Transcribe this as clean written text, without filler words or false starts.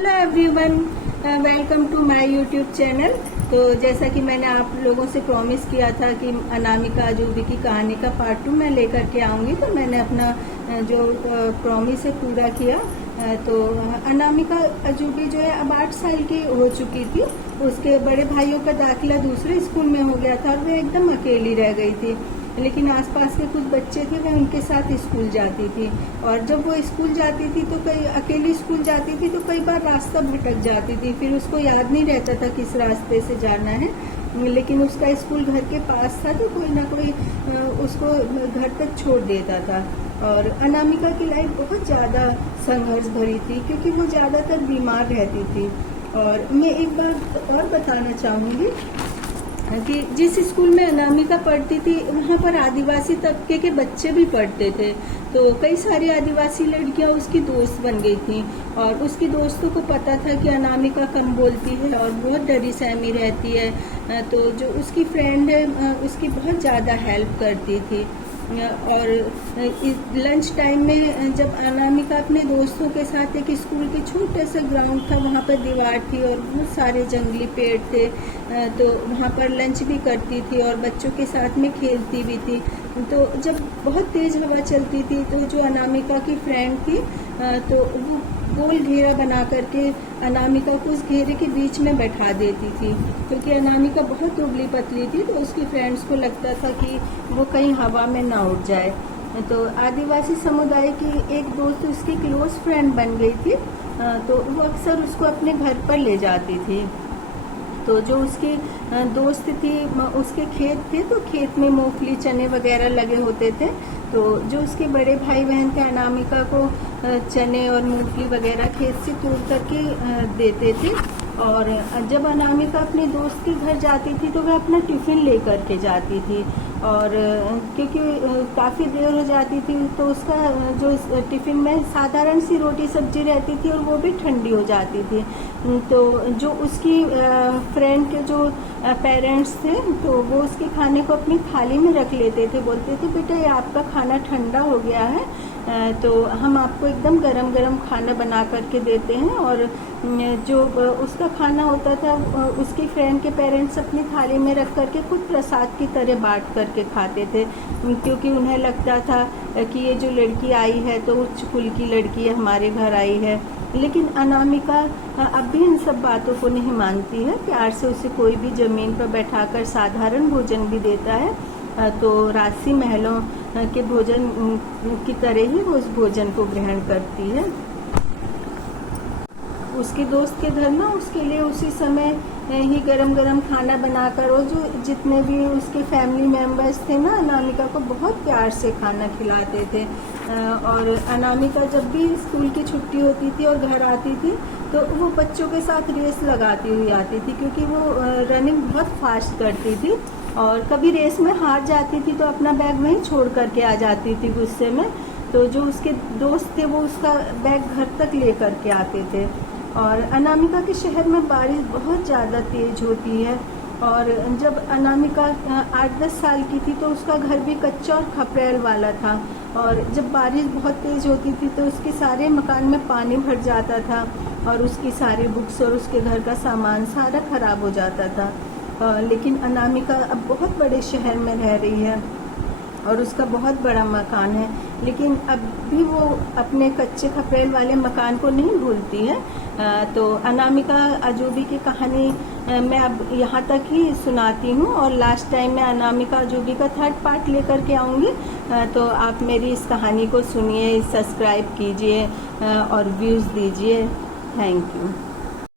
Hello everyone, welcome to my YouTube channel. तो जैसा कि मैंने आप लोगों से प्रॉमिस किया था कि अनामिका अजूबी की कहानी का पार्ट 2 मैं लेकर के आऊँगी, तो मैंने अपना जो प्रॉमिस है पूरा किया। तो अनामिका अजूबी जो है अब 8 साल की हो चुकी थी। उसके बड़े भाइयों का दाखिला दूसरे स्कूल में हो गया था और वो एकदम अकेली रह गई थी। लेकिन आसपास के कुछ बच्चे थे, वह उनके साथ स्कूल जाती थी। और जब वो स्कूल जाती थी तो कई अकेली स्कूल जाती थी तो कई बार रास्ता भटक जाती थी। फिर उसको याद नहीं रहता था किस रास्ते से जाना है, लेकिन उसका स्कूल घर के पास था तो कोई ना कोई उसको घर तक छोड़ देता था। और अनामिका की लाइफ बहुत ज़्यादा संघर्ष भरी थी क्योंकि वो ज़्यादातर बीमार रहती थी। और मैं एक बात और बताना चाहूँगी कि जिस स्कूल में अनामिका पढ़ती थी वहाँ पर आदिवासी तबके के बच्चे भी पढ़ते थे। तो कई सारी आदिवासी लड़कियाँ उसकी दोस्त बन गई थी और उसकी दोस्तों को पता था कि अनामिका कम बोलती है और बहुत डरी सहमी रहती है। तो जो उसकी फ्रेंड है उसकी बहुत ज़्यादा हेल्प करती थी। और लंच टाइम में जब अनामिका अपने दोस्तों के साथ एक स्कूल के छोटे से ग्राउंड था, वहाँ पर दीवार थी और बहुत सारे जंगली पेड़ थे, तो वहाँ पर लंच भी करती थी और बच्चों के साथ में खेलती भी थी। तो जब बहुत तेज़ हवा चलती थी तो जो अनामिका की फ्रेंड थी तो वो गोल घेरा बना करके अनामिका को उस घेरे के बीच में बैठा देती थी, क्योंकि अनामिका बहुत दुबली पतली थी। तो उसकी फ्रेंड्स को लगता था कि वो कहीं हवा में ना उड़ जाए। तो आदिवासी समुदाय की एक दोस्त उसकी क्लोज फ्रेंड बन गई थी, तो वो अक्सर उसको अपने घर पर ले जाती थी। तो जो उसकी दोस्त थी उसके खेत थे, तो खेत में मूंगफली चने वगैरह लगे होते थे। तो जो उसके बड़े भाई बहन थे अनामिका को चने और मूंगफली वगैरह खेत से तोड़ करके देते थे। और जब अनामिका अपने दोस्त के घर जाती थी तो वह अपना टिफ़िन ले करके जाती थी। और क्योंकि काफ़ी देर हो जाती थी तो उसका जो टिफ़िन में साधारण सी रोटी सब्जी रहती थी और वो भी ठंडी हो जाती थी। तो जो उसकी फ्रेंड के जो पेरेंट्स थे तो वो उसके खाने को अपनी थाली में रख लेते थे, बोलते थे बेटा ये आपका खाना ठंडा हो गया है, तो हम आपको एकदम गरम गरम खाना बना करके देते हैं। और जो उसका खाना होता था उसकी फ्रेंड के पेरेंट्स अपनी थाली में रख करके खुद प्रसाद की तरह बांट करके खाते थे, क्योंकि उन्हें लगता था कि ये जो लड़की आई है तो उच्च कुल की लड़की है, हमारे घर आई है। लेकिन अनामिका अब भी इन सब बातों को नहीं मानती है। प्यार से उसे कोई भी ज़मीन पर बैठाकर साधारण भोजन भी देता है तो राजसी महलों के भोजन की तरह ही वो उस भोजन को ग्रहण करती है। उसके दोस्त के घर में उसके लिए उसी समय ही गरम गरम खाना बनाकर और जो जितने भी उसके फैमिली मेम्बर्स थे ना, अनामिका को बहुत प्यार से खाना खिलाते थे। और अनामिका जब भी स्कूल की छुट्टी होती थी और घर आती थी तो वो बच्चों के साथ रेस लगाती हुई आती थी, क्योंकि वो रनिंग बहुत फास्ट करती थी। और कभी रेस में हार जाती थी तो अपना बैग वहीं छोड़ करके आ जाती थी गुस्से में। तो जो उसके दोस्त थे वो उसका बैग घर तक ले करके आते थे। और अनामिका के शहर में बारिश बहुत ज़्यादा तेज़ होती है। और जब अनामिका 8-10 साल की थी तो उसका घर भी कच्चा और खपरेल वाला था। और जब बारिश बहुत तेज़ होती थी तो उसके सारे मकान में पानी भर जाता था और उसकी सारी बुक्स और उसके घर का सामान सारा खराब हो जाता था। लेकिन अनामिका अब बहुत बड़े शहर में रह रही है और उसका बहुत बड़ा मकान है, लेकिन अब भी वो अपने कच्चे खपरेल वाले मकान को नहीं भूलती है। तो अनामिका अजूबी की कहानी मैं अब यहाँ तक ही सुनाती हूँ और लास्ट टाइम मैं अनामिका अजूबी का 3rd पार्ट लेकर के आऊँगी। तो आप मेरी इस कहानी को सुनिए, सब्सक्राइब कीजिए और व्यूज़ दीजिए। Thank you.